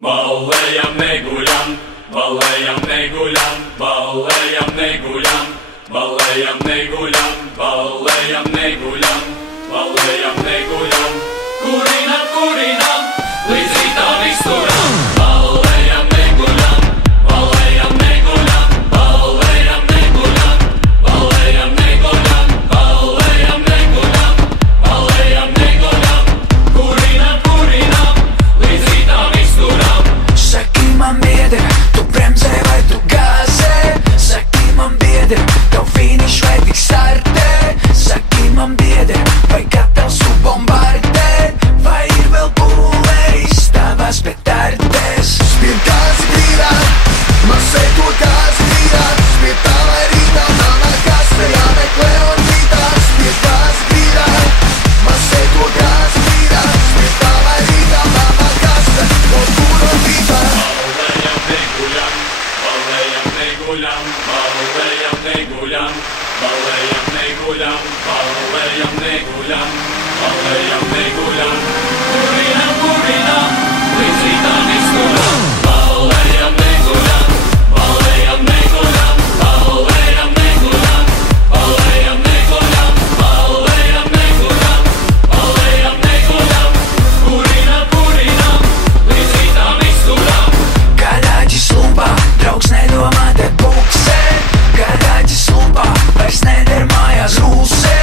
Ballējam, neguļam, ballējam, neguļam, ballējam, neguļam, ballējam, neguļam, ballējam, neguļam, ballējam, neguļam, kurinam, kurinam, līdz rītam izturam. Ballējam, neguļam, ballējam, neguļam, ballējam, neguļam, ballējam, neguļam, ballējam, neguļam, ballējam, neguļam, kurinam, kurinam, līdz rītam izturam. Saki man biedri, tu bremzē vai tu gāzē? Saki man biedri, tev finiš vai tik startē? Saki man biedri, vai gatavs tu bombardēt? Vai ir vēl pūlēs tavās petardēs? Spied gāzi grīdā, masē to gāzi grīdā. Spied tā lai rītā, manā kastē jāmeklē un rītā. Spied gāzi grīdā, masē to gāzi grīdā. Spied tā lai rītā, manā kastē un kura rītā. Ballējam, neguļam, ballējam, neguļam, ballējam, neguļam, ballējam, neguļam, ballējam, neguļam, kurinam, kurinam, līdz rītam izturam. Ballējam, neguļam, ballējam, neguļam, ballējam, neguļam, ballējam, neguļam, ballējam, neguļam, ballējam, neguļam, kurinam, kurinam, līdz rītam izturam. Garāģis lumpā, draugs nedomā te buksē. Garāģis lumpā, vairs neder mājās rūsē.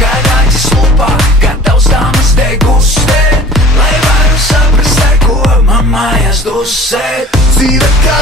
Garāģis lumpā, gatavs dāmas degustēt, lai varu saprast, ar ko man mājās dusēt. Dzīve kā